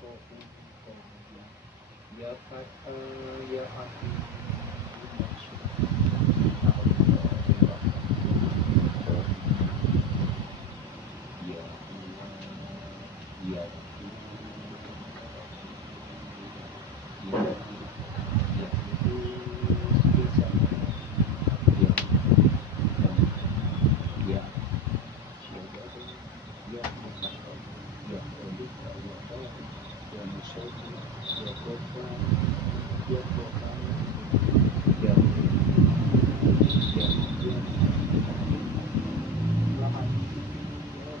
Ya kata ya aku ya ya ya ya itu biasa ya ya ya ya ya musuh ya korban ya korban ya ya ya selamat selamat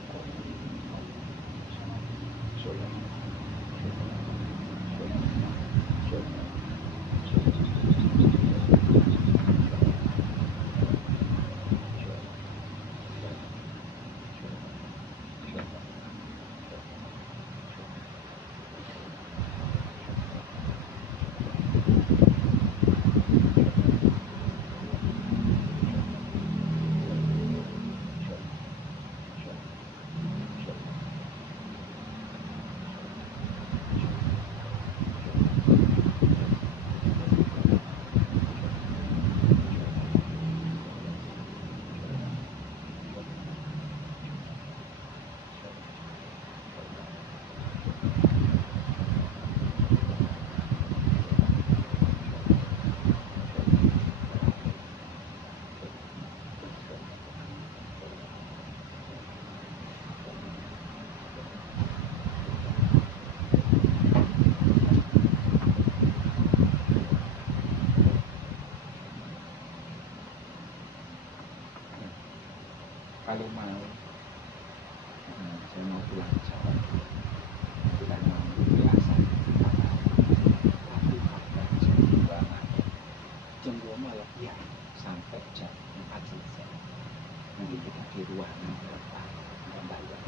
kalau mau saya mau pulang ke Jawa bukan mau biasa tapi fakta jam 2 malam ya sampai jam 4 selesai nanti kita di ruangan berapa nggak bayar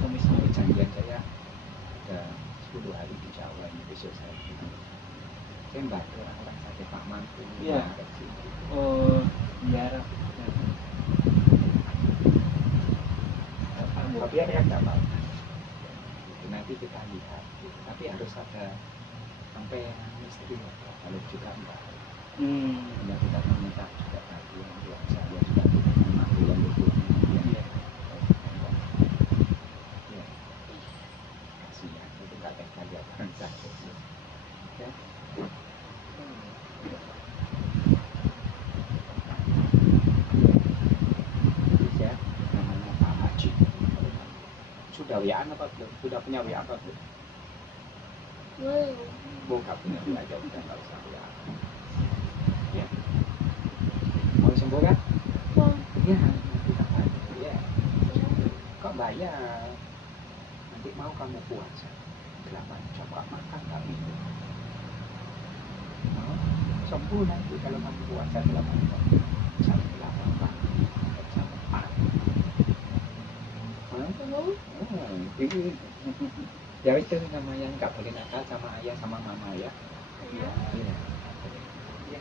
kalau misalnya janjian saya ada 10 hari di Jawa ini besok saya bantu orang-orang sakit Pak Mampu iya oh iya tapi ada yang nggak mau nanti kita lihat tapi harus ada sampai misteri kalau juga enggak ya kita meminta juga tadi yang bilang saya juga tidak mampu yang itu ya kasihan itu nggak tega lihat orang sakit ya namanya Pak Haji sudah WA apa belum? Sudah punya WA apa belum? Belum. Nggak punya WA aja udah nggak usah WA ya mau sembuh kan? Mau. Ya nanti kita bantu ya kok bayar nanti mau kamu puasa 8 jam gak makan gak minum mau sembuh nanti kalau kamu puasa 8 jam jam 8 pagi jam 4 ini ya itu namanya nggak boleh nakal sama ayah sama mama ya. Iya. Iya. Ya.